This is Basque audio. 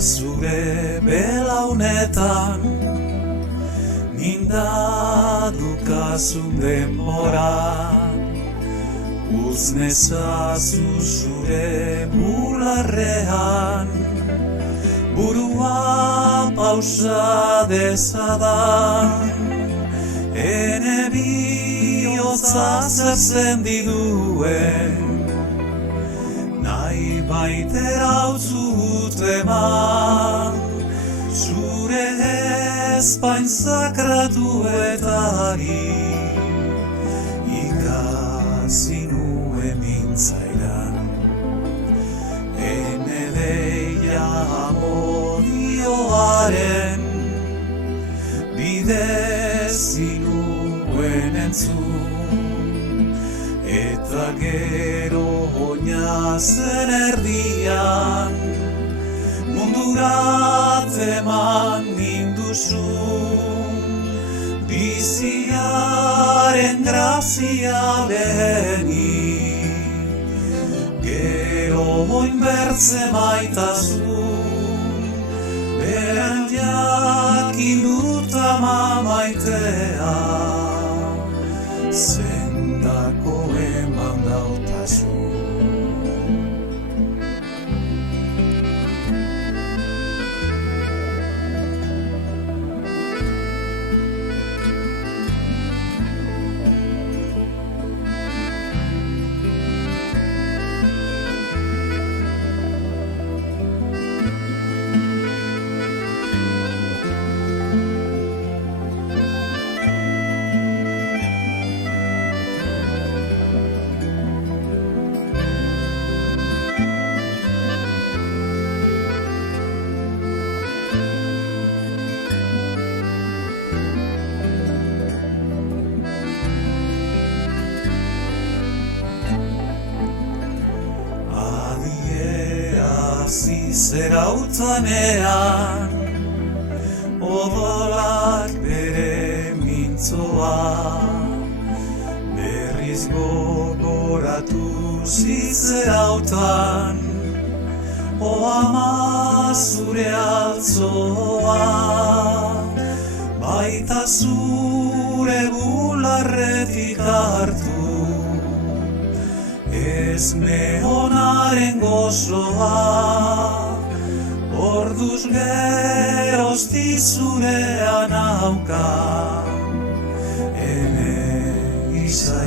zure belaunetan, mindadukazun denbora, utz nezazu zure bularrean, burua pausa dezadan, ene bihotza zer zendi duen, nahi baitera utzut eman, zure ezpain sakratuetari, ikasi nuen mintzaidan, ene deia amodioaren, bidez inuen entzun, eta gero oinazen erdian, mundurat eman ninduzun, biziaren grazia lehenik, gero moin bertze maitazun, beran jakin dut ama maitea, zendako eman dautazun. Zerautanean, odolak bere mintzoa, berriz gogoratu zitzerautan, o ama zure altzoa, baita zure bularretik hartu, ez mehonaren gozoa, orduz gerozti zurean auka, ene izai.